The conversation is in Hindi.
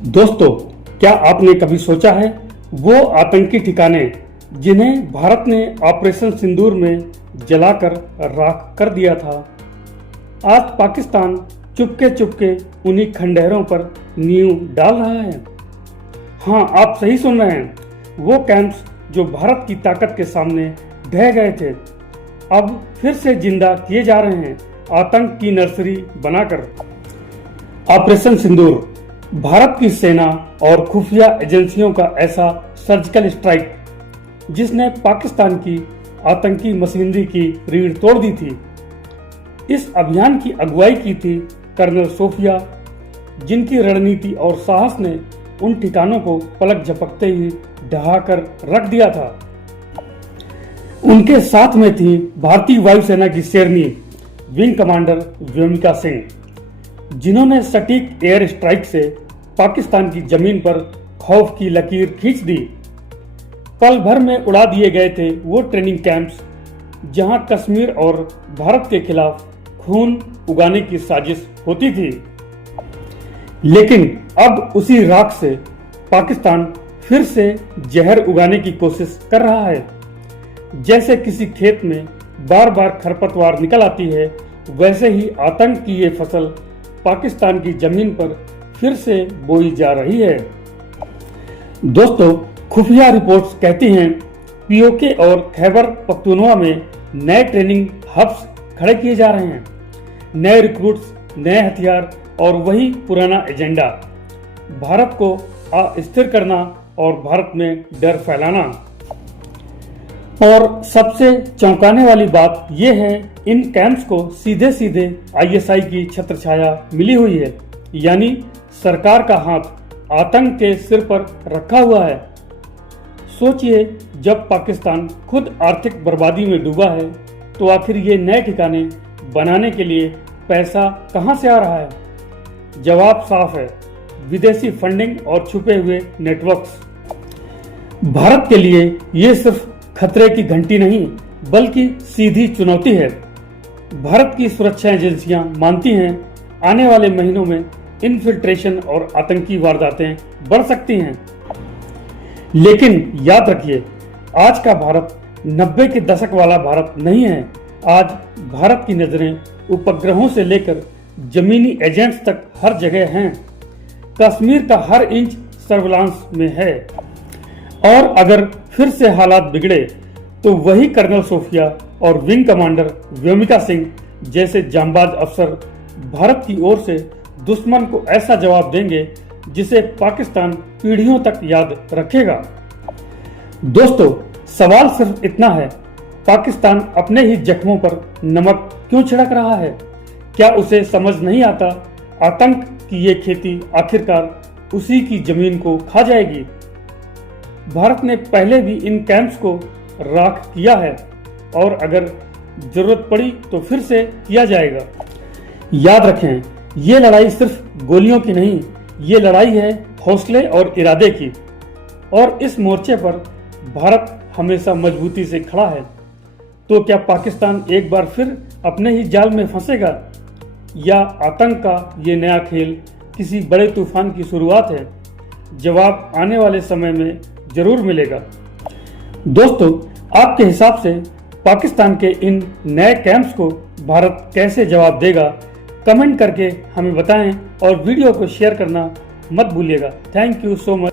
दोस्तों, क्या आपने कभी सोचा है वो आतंकी ठिकाने जिन्हें भारत ने ऑपरेशन सिंदूर में जलाकर राख कर दिया था, आज पाकिस्तान चुपके चुपके उन्हीं खंडहरों पर नींव डाल रहा है। हाँ, आप सही सुन रहे हैं। वो कैंप्स जो भारत की ताकत के सामने ढह गए थे, अब फिर से जिंदा किए जा रहे हैं आतंक की नर्सरी बनाकर। ऑपरेशन सिंदूर भारत की सेना और खुफिया एजेंसियों का ऐसा सर्जिकल स्ट्राइक जिसने पाकिस्तान की आतंकी मशीनरी की रीढ़ तोड़ दी थी। इस अभियान की अगुवाई की थी कर्नल सोफिया, जिनकी रणनीति और साहस ने उन ठिकानों को पलक झपकते ही ढहाकर रख दिया था। उनके साथ में थी भारतीय वायुसेना की शेरनी विंग कमांडर व्योमिका सिंह, जिन्होंने सटीक एयर स्ट्राइक से पाकिस्तान की जमीन पर खौफ की लकीर खींच दी। पल भर में उड़ा दिए गए थे वो ट्रेनिंग कैंप्स जहां कश्मीर और भारत के खिलाफ खून उगाने की साजिश होती थी। लेकिन अब उसी राख से पाकिस्तान फिर से जहर उगाने की कोशिश कर रहा है। जैसे किसी खेत में बार बार खरपतवार निकल आती है, वैसे ही आतंक की ये फसल पाकिस्तान की जमीन पर फिर से बोई जा रही है। दोस्तों, खुफिया रिपोर्ट्स कहती हैं पीओके और खैबर पख्तूनख्वा में नए ट्रेनिंग हब्स खड़े किए जा रहे हैं। नए रिक्रूट्स, नए हथियार और वही पुराना एजेंडा, भारत को अस्थिर करना और भारत में डर फैलाना। और सबसे चौंकाने वाली बात यह है, इन कैंप्स को सीधे सीधे आईएसआई की छत्रछाया मिली हुई है, यानी सरकार का हाथ आतंक के सिर पर रखा हुआ है। सोचिए, जब पाकिस्तान खुद आर्थिक बर्बादी में डूबा है, तो आखिर ये नए ठिकाने बनाने के लिए पैसा कहां से आ रहा है? जवाब साफ है, विदेशी फंडिंग और छुपे हुए नेटवर्क्स। भारत के लिए ये सिर्फ खतरे की घंटी नहीं, बल्कि सीधी चुनौती है। भारत की सुरक्षा एजेंसियां मानती हैं आने वाले महीनों में इन्फिल्ट्रेशन और आतंकी वारदातें बढ़ सकती हैं। लेकिन याद रखिए, आज का भारत 90 के दशक वाला भारत नहीं है। आज भारत की नजरें उपग्रहों से लेकर जमीनी एजेंट्स तक हर जगह हैं। कश्मीर का हर इंच सर्विलांस में है। और अगर फिर से हालात बिगड़े तो वही कर्नल सोफिया और विंग कमांडर व्योमिका सिंह जैसे जांबाज अफसर भारत की ओर से दुश्मन को ऐसा जवाब देंगे जिसे पाकिस्तान पीढ़ियों तक याद रखेगा। दोस्तों, सवाल सिर्फ इतना है, पाकिस्तान अपने ही जख्मों पर नमक क्यों छिड़क रहा है? क्या उसे समझ नहीं आता आतंक की ये खेती आखिरकार उसी की जमीन को खा जाएगी? भारत ने पहले भी इन कैंप्स को राख किया है और अगर जरूरत पड़ी तो फिर से किया जाएगा। याद रखें, ये लड़ाई सिर्फ गोलियों की नहीं, ये लड़ाई है हौसले और इरादे की। और इस मोर्चे पर भारत हमेशा मजबूती से खड़ा है। तो क्या पाकिस्तान एक बार फिर अपने ही जाल में फंसेगा, या आतंक का ये नया खेल किसी बड़े तूफान की शुरुआत है? जवाब आने वाले समय में जरूर मिलेगा। दोस्तों, आपके हिसाब से पाकिस्तान के इन नए कैंप्स को भारत कैसे जवाब देगा? कमेंट करके हमें बताएं और वीडियो को शेयर करना मत भूलिएगा। Thank you so much.